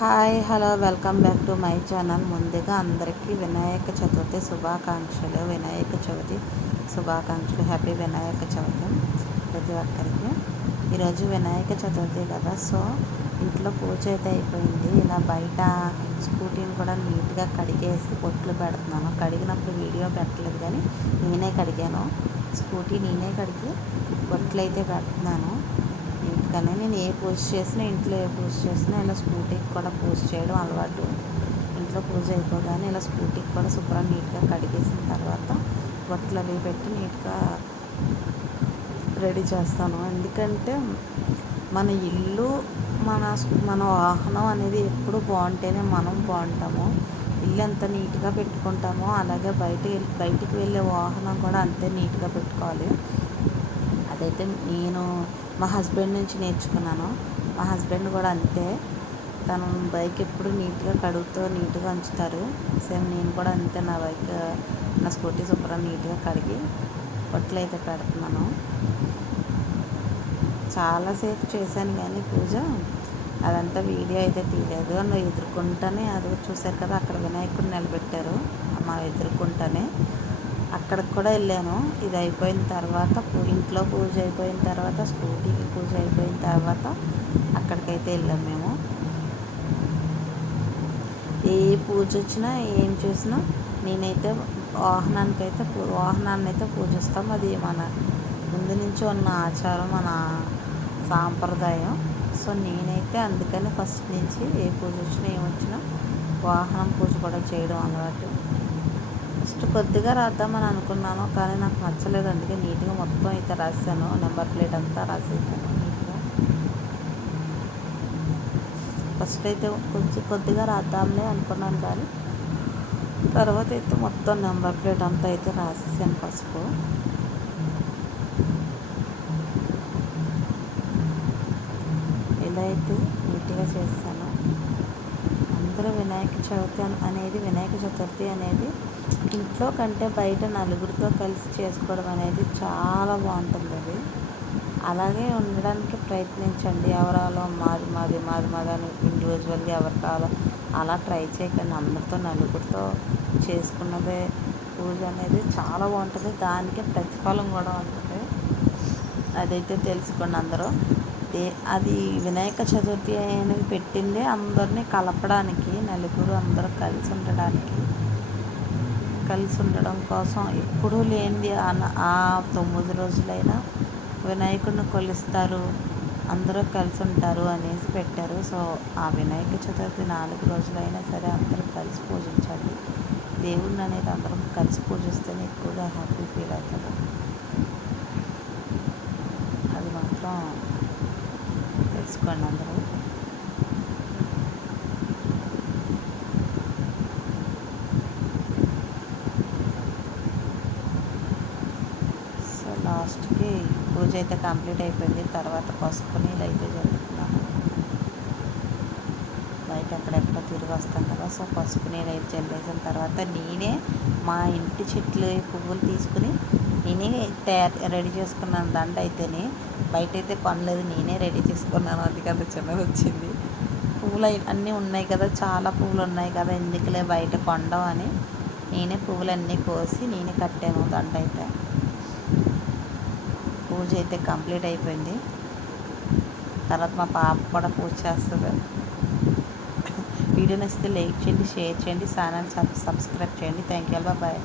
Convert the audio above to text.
Hi hello welcome back to my channel. ముందుగా అందరికీ వినాయక చవితి శుభాకాంక్షలు. హ్యాపీ వినాయక చవితి ప్రతి ఒక్కరికి. ఈరోజు వినాయక చతుర్థి కదా, సో ఇంట్లో పూజ అయితే అయిపోయింది. ఇలా బయట స్కూటీని కూడా నీట్గా కడిగేసి పొట్లు పెడుతున్నాను. కడిగినప్పుడు వీడియో పెట్టలేదు కానీ నేనే కడిగాను. స్కూటీ నేనే కడిగి పొట్లు అయితే పెడుతున్నాను. కానీ నేను ఏ పూజ చేసినా, ఇంట్లో ఏ పూజ చేసినా ఇలా స్కూటీకి కూడా పూజ చేయడం అలవాటు. ఇంట్లో పూజ అయిపోగానే ఇలా స్కూటీకి కూడా శుభ్రం నీట్గా కడిగేసిన తర్వాత బొట్లు అవి పెట్టి నీట్గా రెడీ చేస్తాను. ఎందుకంటే మన ఇల్లు మన వాహనం అనేది ఎప్పుడు బాగుంటేనే మనం బాగుంటాము. ఇల్లు ఎంత నీట్గా పెట్టుకుంటామో అలాగే బయటికి వెళ్ళే వాహనం కూడా అంతే నీట్గా పెట్టుకోవాలి. అదైతే నేను మా హస్బెండ్ నుంచి నేర్చుకున్నాను. మా హస్బెండ్ కూడా అంతే, తను బైక్ ఎప్పుడు నీట్గా కడుగుతూ నీట్గా ఉంచుతారు. సేమ్ నేను కూడా అంతే, నా స్కూటీ శుభ్రం నీట్గా కడిగి పొట్లు అయితే పెడుతున్నాను. చాలాసేపు చేశాను కానీ పూజ అదంతా వీడియో అయితే తీయలేదు. నువ్వు ఎదుర్కొంటానే అది చూశారు కదా, అక్కడ వినాయకుడిని నిలబెట్టారు మా ఎదుర్కొంటానే. అక్కడికి కూడా వెళ్ళాను. ఇది అయిపోయిన తర్వాత ఇంట్లో పూజ అయిపోయిన తర్వాత, స్కూటీకి పూజ అయిపోయిన తర్వాత అక్కడికైతే వెళ్ళాము మేము. ఏ పూజ వచ్చినా ఏం చేసినా నేనైతే వాహనాన్ని అయితే పూజిస్తాం. అది మన ముందు నుంచి ఉన్న ఆచారం, మన సాంప్రదాయం. సో నేనైతే అందుకని ఫస్ట్ నుంచి ఏ పూజ వచ్చినా ఏమొచ్చినా వాహనం పూజ కూడా చేయడం అలవాటు. ఫస్ట్ కొద్దిగా రాద్దామని అనుకున్నాను కానీ నాకు నచ్చలేదు. అందుకే నీట్గా మొత్తం అయితే రాశాను. నెంబర్ ప్లేట్ అంతా రాసేసాను నీట్గా. ఫస్ట్ అయితే కొద్దిగా రాద్దాంలే అనుకున్నాను కానీ తర్వాత అయితే మొత్తం నెంబర్ ప్లేట్ అంతా అయితే రాసేసాను పసుపు. ఇలా అయితే నీట్గా చేస్తాను. అందరూ వినాయక చతుర్థి అనేది ఇంట్లో కంటే బయట నలుగురితో కలిసి చేసుకోవడం అనేది చాలా బాగుంటుంది. అది అలాగే ఉండడానికి ప్రయత్నించండి. ఎవరాలో మాది అని ఇండివిజువల్గా ఎవరు కావాలో అలా ట్రై చేయకండి. అందరితో నలుగురితో చేసుకున్నదే పూజ అనేది చాలా బాగుంటుంది. దానికి ప్రతిఫలం కూడా ఉంటుంది. అదైతే తెలుసుకోండి అందరూ. అది వినాయక చతుర్థి అనేది పెట్టిందే అందరినీ కలపడానికి, నలుగురు అందరూ కలిసి ఉండడం కోసం. ఎప్పుడూ లేనిది ఆ 9 రోజులైనా వినాయకుడిని కొలుస్తారు, అందరూ కలిసి ఉంటారు అనేసి పెట్టారు. సో ఆ వినాయక చతుర్థి 4 రోజులైనా సరే అందరూ కలిసి పూజించాలి. దేవుడిని అనేది అందరం కలిసి పూజిస్తేనే ఎక్కువగా హ్యాపీ ఫీల్ అవుతారు. అది మాత్రం తెలుసుకోండి అందరూ. సో లాస్ట్కి పూజ అయితే కంప్లీట్ అయిపోయింది. తర్వాత పసుపు నీళ్ళు అయితే జరుగుతున్నాను. బయట అక్కడెక్కడ తిరిగి వస్తాం కదా, సో పసుపు నీళ్ళు అయితే చల్లేసిన తర్వాత నేనే మా ఇంటి చెట్లు పువ్వులు తీసుకుని నేనే రెడీ చేసుకున్నాను. దండ అయితేనే బయట అయితే కొనలేదు, నేనే రెడీ చేసుకున్నాను. అది కదా చిన్నది వచ్చింది. పువ్వులు అన్నీ ఉన్నాయి కదా, చాలా పువ్వులు ఉన్నాయి కదా, ఎందుకులే బయట కొండం అని నేనే పువ్వులన్నీ కోసి నేనే కట్టాను దండ అయితే. పూజ అయితే కంప్లీట్ అయిపోయింది. తర్వాత మా పాప కూడా పూజ చేస్తుంది. వీడియో నచ్చితే లైక్ చేయండి, షేర్ చేయండి, ఛానల్ సబ్స్క్రైబ్ చేయండి. Thank you. బాయ్.